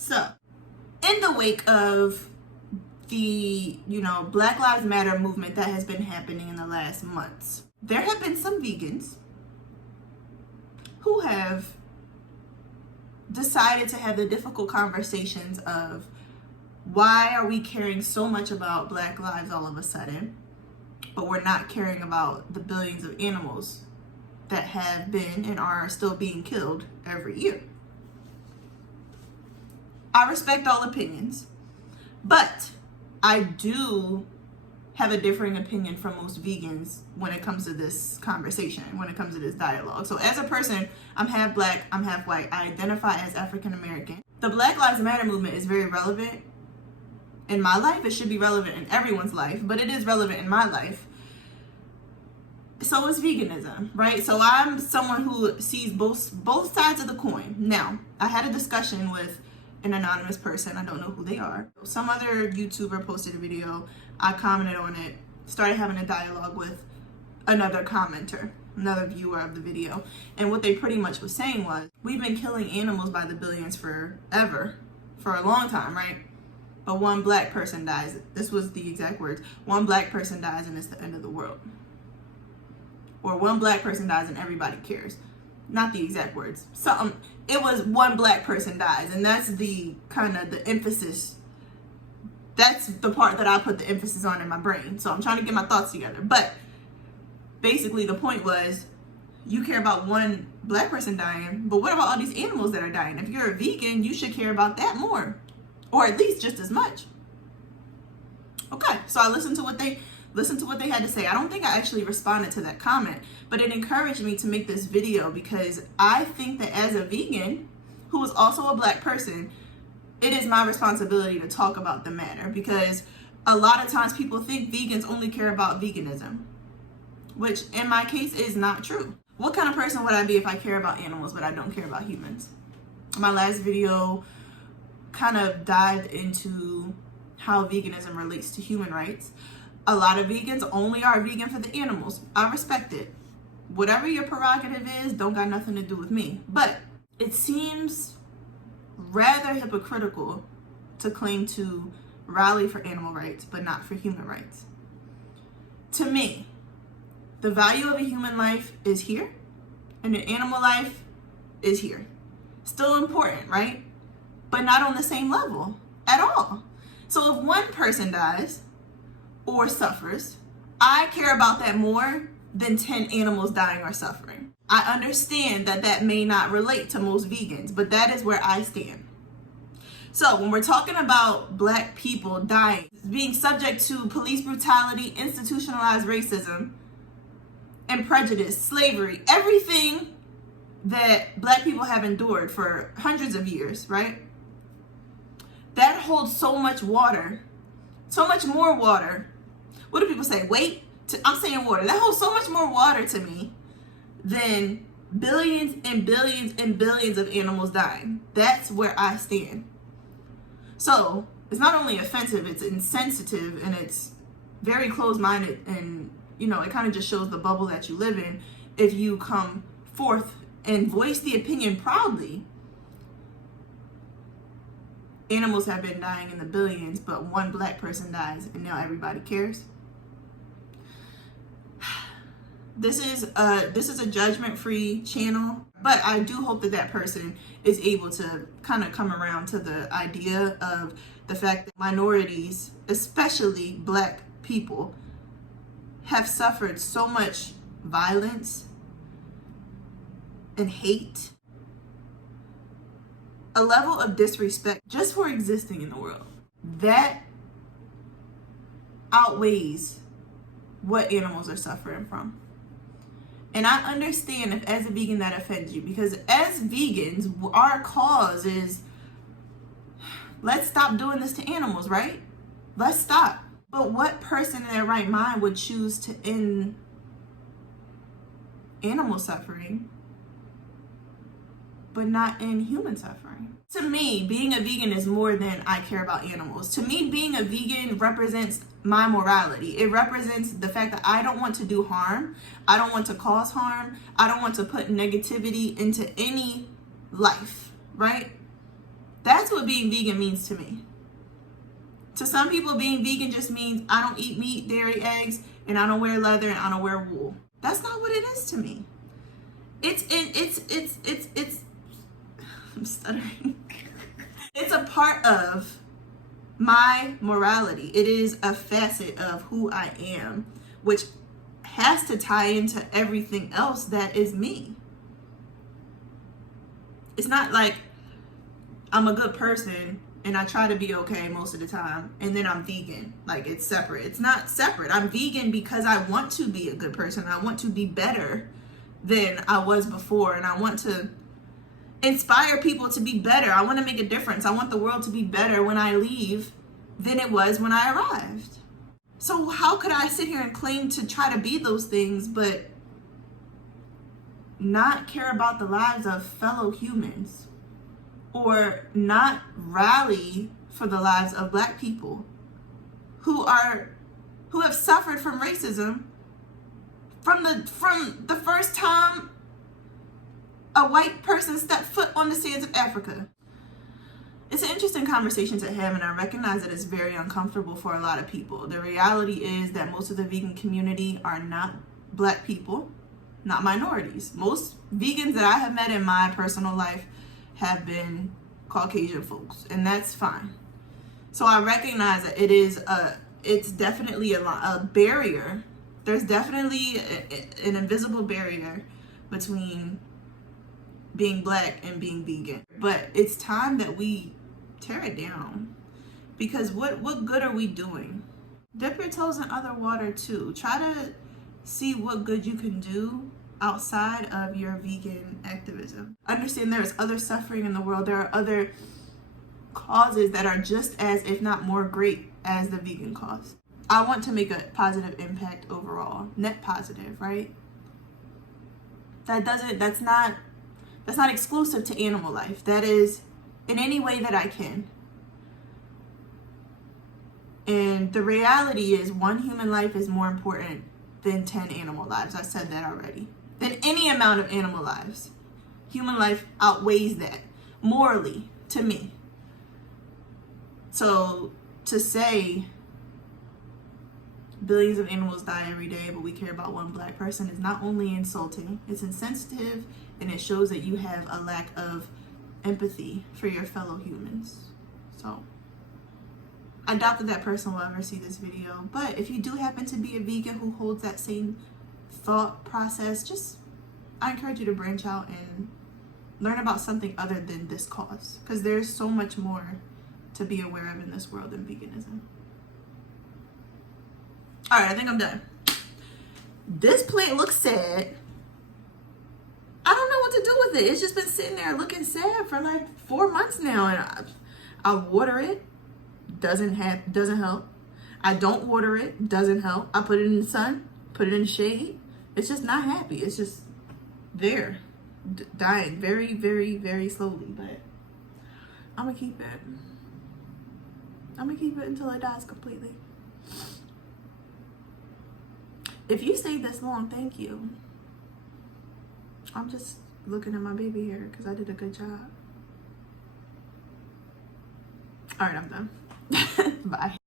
So, in the wake of the, Black Lives Matter movement that has been happening in the last months, there have been some vegans who have decided to have the difficult conversations of why are we caring so much about Black lives all of a sudden, but we're not caring about the billions of animals that have been and are still being killed every year. I respect all opinions, but I do have a differing opinion from most vegans when it comes to this conversation, when it comes to this dialogue. So as a person, I'm half Black, I'm half white, I identify as African American. The Black Lives Matter movement is very relevant in my life. It should be relevant in everyone's life, but it is relevant in my life. So is veganism, right? So I'm someone who sees both sides of the coin. Now, I had a discussion with an anonymous person. I don't know who they are. Some other YouTuber posted a video. I commented on it, started having a dialogue with another commenter, another viewer of the video. And what they pretty much was saying was, we've been killing animals by the billions forever, for a long time, right? But one Black person dies. This was the exact words. One Black person dies and it's the end of the world. Or one Black person dies and everybody cares. Not the exact words. It was one Black person dies, and that's the kind of the emphasis. That's the part that I put the emphasis on in my brain. So I'm trying to get my thoughts together. But basically the point was, you care about one Black person dying, but what about all these animals that are dying? If you're a vegan, you should care about that more, or at least just as much. Okay, so I listened to what they had to say. I don't think I actually responded to that comment, but it encouraged me to make this video because I think that as a vegan who is also a Black person, it is my responsibility to talk about the matter, because a lot of times people think vegans only care about veganism, which in my case is not true. What kind of person would I be if I care about animals but I don't care about humans? My last video kind of dived into how veganism relates to human rights. A lot of vegans only are vegan for the animals. I respect it. Whatever your prerogative is, don't got nothing to do with me. But it seems rather hypocritical to claim to rally for animal rights, but not for human rights. To me, the value of a human life is here, and an animal life is here. Still important, right? But not on the same level at all. So if one person dies or suffers, I care about that more than 10 animals dying or suffering. I understand that that may not relate to most vegans, but that is where I stand. So when we're talking about Black people dying, being subject to police brutality, institutionalized racism, and prejudice, slavery, everything that Black people have endured for hundreds of years, right? That holds so much water, so much more water. What do people say? Weight? I'm saying water. That holds so much more water to me than billions and billions and billions of animals dying. That's where I stand. So it's not only offensive, it's insensitive, and it's very closed-minded, and it kind of just shows the bubble that you live in if you come forth and voice the opinion proudly. Animals have been dying in the billions, but one Black person dies and now everybody cares. This is a judgment-free channel, but I do hope that that person is able to kind of come around to the idea of the fact that minorities, especially Black people, have suffered so much violence and hate, a level of disrespect just for existing in the world that outweighs what animals are suffering from. And I understand if as a vegan that offends you, because as vegans, our cause is, let's stop doing this to animals, right? Let's stop. But what person in their right mind would choose to end animal suffering but not end human suffering? To me, being a vegan is more than I care about animals. To me, being a vegan represents my morality. It represents the fact that I don't want to do harm. I don't want to cause harm. I don't want to put negativity into any life, right? That's what being vegan means to me. To some people, being vegan just means I don't eat meat, dairy, eggs, and I don't wear leather and I don't wear wool. That's not what it is to me. It's I'm stuttering. It's a part of my morality. It is a facet of who I am, which has to tie into everything else that is me. It's not like I'm a good person and I try to be okay most of the time and then I'm vegan. Like, it's separate. It's not separate. I'm vegan because I want to be a good person. I want to be better than I was before, and I want to inspire people to be better. I want to make a difference. I want the world to be better when I leave than it was when I arrived. So how could I sit here and claim to try to be those things but not care about the lives of fellow humans, or not rally for the lives of Black people who have suffered from racism from the first time a white person stepped foot on the sands of Africa? It's an interesting conversation to have, and I recognize that it's very uncomfortable for a lot of people. The reality is that most of the vegan community are not Black people, not minorities. Most vegans that I have met in my personal life have been Caucasian folks, and that's fine. So I recognize that it's definitely a barrier. There's definitely an invisible barrier between being Black and being vegan. But it's time that we tear it down, because what good are we doing? Dip your toes in other water too. Try to see what good you can do outside of your vegan activism. Understand there is other suffering in the world. There are other causes that are just as, if not more great as the vegan cause. I want to make a positive impact overall, net positive, right? That's not exclusive to animal life. That is in any way that I can. And the reality is, one human life is more important than 10 animal lives. I said that already. Than any amount of animal lives. Human life outweighs that morally to me. So to say billions of animals die every day, but we care about one Black person is not only insulting, it's insensitive, and it shows that you have a lack of empathy for your fellow humans. So I doubt that that person will ever see this video, but if you do happen to be a vegan who holds that same thought process, I encourage you to branch out and learn about something other than this cause, because there's so much more to be aware of in this world than veganism. All right, I think I'm done. This plant looks sad. I don't know what to do with it. It's just been sitting there looking sad for like 4 months now, and I water it, doesn't help. I don't water it, doesn't help. I put it in the sun, put it in the shade. It's just not happy. It's just there, dying very, very, very slowly. But I'm gonna keep it. I'm gonna keep it until it dies completely. If you stayed this long, thank you. I'm just looking at my baby here because I did a good job. All right, I'm done. Bye.